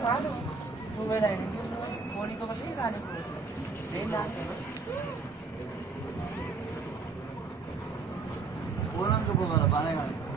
చాలు నువ్వు పోనీకి ఒకటి కానీ పోవడానికి పోవాలి బాగానే కాదు